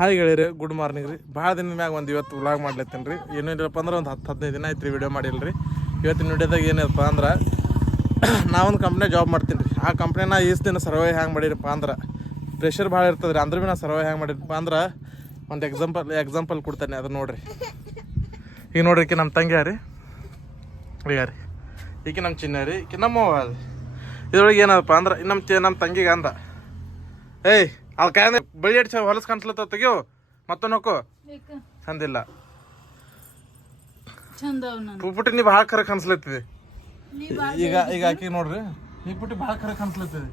Hi ಗೆಳೆಯರಿ, good morning ರೀ. ಭಾಳ ದಿನದ ಮ್ಯಾಗ ಒಂದು ಇವತ್ತು ವ್ಲಾಗ್ ಮಾಡ್ಲತ್ತೀನಿ ರೀ. ಏನೂ ಇಲ್ಲಪ್ಪ ಅಂದ್ರೆ ಒಂದು 10-15 ದಿನ ಆಯ್ತು ರೀ ವಿಡಿಯೋ ಮಾಡಿಲ್ಲ ರೀ. ಇವತ್ತಿನ ವಿಡಿಯೋದಾಗ ಏನಪ್ಪ ಅಂದ್ರೆ ನಾವೊಂದು ಕಂಪ್ನಿ ಜಾಬ್ ಮಾಡ್ತೀನಿ ರೀ. ಆ ಕಂಪ್ನಿನ ಈಸ್ ದಿನ ಸರ್ವೇ ಹ್ಯಾಂಗೆ ಮಾಡಿರಪ್ಪ ಅಂದ್ರೆ ಪ್ರೆಷರ್ ಭಾಳ ಇರ್ತದೆ ರೀ. ಅಂದ್ರೆ ಭೀ ನಾ ಸರ್ವೇ ಹ್ಯಾಂಗೆ ಮಾಡಿರಪ್ಪ ಅಂದ್ರೆ ಒಂದು ಎಕ್ಸಾಂಪಲ್ ಕೊಡ್ತಾನೆ, ಅದು ನೋಡಿರಿ. ಈಗ ನೋಡ್ರಿ, ಈಕೆ ನಮ್ಮ ತಂಗಿ ರೀ, ಈಗ ರೀ ಈಕೆ ನಮ್ಮ ಚಿನ್ನ ರೀ, ಈಕೆ ನಮ್ಮವ್ವ ರೀ. ಇದ್ರೊಳಗೆ ಏನಪ್ಪ ಅಂದ್ರೆ ನಮ್ಮ ತಂಗಿಗೆ ಅಂದ, ಏಯ್ ಅದು ಕಾಯ ಬಳಿ ಅಡ್ಸ ಹೊಲಸು ಕಾಣಿಸ್ಲತ್ತ ತೆಗಿಯೋ ಮತ್ತೊನ್ನೋಕೋ ಚಂದಿಲ್ಲ ಪುಟ್ಟಿ ನೀ ಭಾಳ ಖರ ಕಾಣಿಸ್ಲತ್ತಿದೆ. ಈಗ ಆಕಿ ನೋಡ್ರಿ, ನೀ ಪುಟ್ಟಿ ಭಾಳ ಖರ ಕಾಣಿಸ್ಲತ್ತಿದೆ.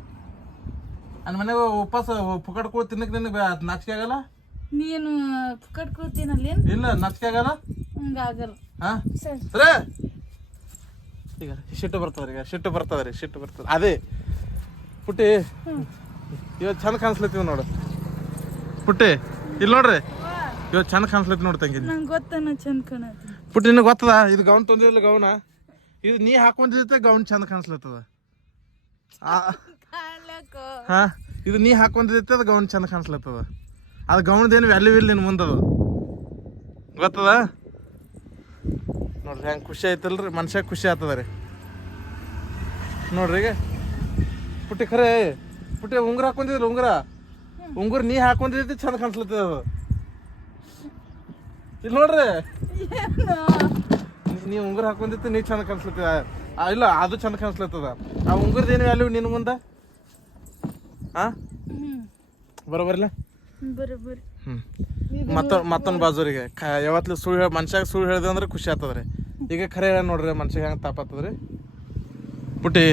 ನನ್ನ ಮನೆಗೆ ಉಪವಾಸ ಪುಕಟ್ ಕೂಡ ತಿನ್ನಕ್ ನಿನಗೆ ನಾಚಿಕೆ ಆಗಲ್ಲ? ನೀನು ಪುಕಟ್ ಕೂತೀನಲ್ಲಿ ಇಲ್ಲ ನಾಚಿಕೆ ಆಗಲ್ಲ? ಹಾ ಸರಿ. ಈಗ ಸಿಟ್ಟು ಬರ್ತದ್ರಿ. ಅದೇ ಪುಟ್ಟಿ ಇವತ್ತು ಚಂದ ಕಾಣಿಸ್ಲತ್ತೀವಿ ನೋಡು. ಪುಟ್ಟಿ ಇಲ್ಲಿ ನೋಡ್ರಿ, ಇವತ್ತು ಚಂದ ಕಾಣಿಸ್ಲತ್ತಿ ನೋಡಿ ತಂಗಿ. ನಂಗೆ ಗೊತ್ತಾನ ಚಂದ ಕಾಣತ್ತಿ. ಪುಟ್ಟಿ ನಿನಗೆ ಗೊತ್ತದ ಇದು ಗೌನ್ ತೊಂದಿಲ್ಲ, ಗೌನ ಇದು ನೀ ಹಾಕೊಂಡಿದ್ದೆ ಗೌನ್ ಚಂದ ಕಾಣಿಸ್ಲತ್ತದ. ಹಾ, ಇದು ನೀ ಹಾಕೊಂಡಿದ್ದೆ ಅದು ಗೌನ್ ಚಂದ ಕಾಣಿಸ್ಲತ್ತದ. ಅದು ಗೌನದೇನು ವ್ಯಾಲ್ಯೂ ಇಲ್ಲ ನಿನ್ನ ಮುಂದದು, ಗೊತ್ತದ? ನೋಡ್ರಿ ಹೆಂಗೆ ಖುಷಿ ಆಯ್ತಲ್ರಿ, ಮನುಷ್ಯ ಖುಷಿ ಆಗ್ತದ ರೀ. ನೋಡ್ರಿ ಈಗ ಪುಟ್ಟಿ ಖರೆ ಪುಟ್ಟಿ ಉಂಗುರ ಹಾಕೊಂಡಿದ್ದಿಲ್ಲ, ಉಂಗುರ ನೀ ಹಾಕೊಂಡಿದ್ದೆ ಚಂದ ಕಾಣಿಸ್ಲತ್ತದ ಅದು. ಇಲ್ಲಿ ನೋಡ್ರಿ, ನೀ ಉಂಗುರ ಹಾಕೊಂಡಿತ್ತು ನೀ ಚಂದ ಕಾಣಿಸ್ಲತ್ತದ. ಇಲ್ಲ ಅದು ಚಂದ ಕಾಣಿಸ್ಲತ್ತದ. ಆ ಉಂಗುರದೇನು ವ್ಯಾಲ್ಯೂ ನಿನ್ನ ಮುಂದೆ? ಹಾ ಬರೋಬರಿಲ್ಲ. ಮತ್ತೊಂದು ಬಾಜೂರಿಗೆ ಯಾವತ್ಲು ಮನ್ಷ್ಯಾಗ ಸುಳ್ಳು ಹೇಳಿದೆ ಅಂದ್ರೆ ಖುಷಿ ಆಗ್ತದ್ರಿ. ಈಗ ಖರೆ ನೋಡ್ರಿ ಮನ್ಷ್ಯಾಗ ಹೆಂಗೆ ತಾಪತ್ತದ್ರಿ. ಪುಟ್ಟಿ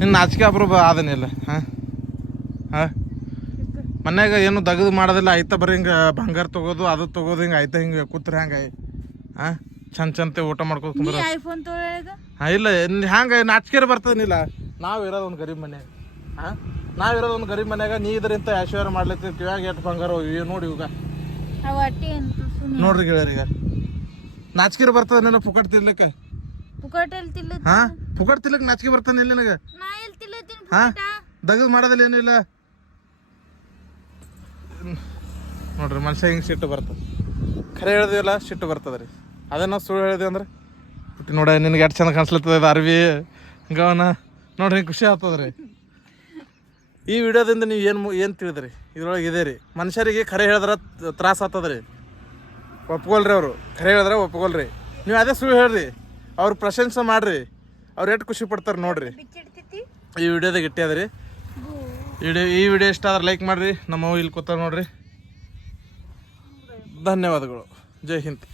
ನಿನ್ನ ನಾಚಿಕೆ ಅಬ್ರು ಆದನಿಲ್ಲ. ಹಾಂ ಮನ್ಯಾಗ ಏನು ದಗದು ಮಾಡೋದಿಲ್ಲ, ಆಯ್ತಾ ಬರೀ ಹಿಂಗೆ ಬಂಗಾರ ತೊಗೋದು ಅದು ತೊಗೋದು ಹಿಂಗೆ ಆಯ್ತಾ ಹಿಂಗೆ ಕೂತ್ರಿ ಹಂಗೆ. ಹಾಂ ಚಂತೆ ಊಟ ಮಾಡ್ಕೋದು ಕುಂದ್ರ. ಹಾಂ ಇಲ್ಲ ಹಂಗೆ ನಾಚಿಕೆ ಬರ್ತದನಿಲ್ಲ. ನಾವಿರೋದು ಒಂದು ಗರೀಬ್ ಮನ್ಯಾಗ. ಹಾಂ ನಾವಿರೋದು ಒಂದು ಗರೀಬ್ ಮನ್ಯಾಗ ನೀ ಇದರಿಂದ ಐಶ್ವರ್ಯ ಮಾಡ್ಲತ್ತೀವಿ. ಕಿವ್ಯಾಗ ಎಷ್ಟು ಬಂಗಾರ ಇವ್ ನೋಡಿ ಇವಾಗ ನೋಡ್ರಿ ಗೆಳೆಯರೀಗ ನಾಚಿಕೆ ಬರ್ತದ ನಿನ್ನ ಪುಕಟ್ ತಿನ್ಲಿಕ್ಕೆ. ಹಾ ಪುಕಟ್ ತಿನ್ಲಿಕ್ಕೆ ನಾಚಿಕೆ ಬರ್ತಾನೆ ಇಲ್ಲ ನಿನಗೆ? ಹಾ ದಗದ್ ಮಾಡೋದಿಲ್ಲ ಏನಿಲ್ಲ. ನೋಡ್ರಿ ಮನುಷ್ಯ ಹಿಂಗೆ ಸಿಟ್ಟು ಬರ್ತದೆ. ಖರೆ ಹೇಳ್ದಿಲ್ಲ ಸಿಟ್ಟು ಬರ್ತದೆ ರೀ. ಅದೇ ನಾವು ಸುಳ್ಳು ಹೇಳಿದ್ವಿ ಅಂದ್ರೆ ಪುಟ್ಟಿ ನೋಡ ನಿನಗೆ ಎಷ್ಟು ಚಂದ ಕಾಣಿಸ್ಲತ್ತದ ಇದು ಅರ್ವಿ ಗವನ ನೋಡ್ರಿ ಖುಷಿ ಆಗ್ತದ ರೀ. ಈ ವಿಡಿಯೋದಿಂದ ನೀವು ಏನು ತಿಳಿದ್ರಿ? ಇದ್ರೊಳಗೆ ಇದೆ ರೀ, ಮನುಷ್ಯರಿಗೆ ಖರೆ ಹೇಳಿದ್ರೆ ತ್ರಾಸ ಆಗ್ತದ ರೀ. ಒಪ್ಕೊಳ್ರಿ, ಅವರು ಖರೆ ಹೇಳಿದ್ರೆ ಒಪ್ಕೊಳ್ರಿ. ನೀವು ಅದೇ ಸುಳ್ಳು ಹೇಳ್ರಿ, ಅವ್ರ ಪ್ರಶಂಸೆ ಮಾಡ್ರಿ, ಅವ್ರು ಎಷ್ಟು ಖುಷಿ ಪಡ್ತಾರೆ ನೋಡ್ರಿ. ಈ ವಿಡಿಯೋದಾಗ ಇಟ್ಟೆ ಅದ ರೀ. ಈ ವಿಡಿಯೋ ಇಷ್ಟ ಆದ್ರೆ ಲೈಕ್ ಮಾಡಿರಿ. ನಮ್ಮವು ಇಲ್ಲಿ ಕೂತಾರ ನೋಡ್ರಿ. ಧನ್ಯವಾದಗಳು. ಜೈ ಹಿಂದ್.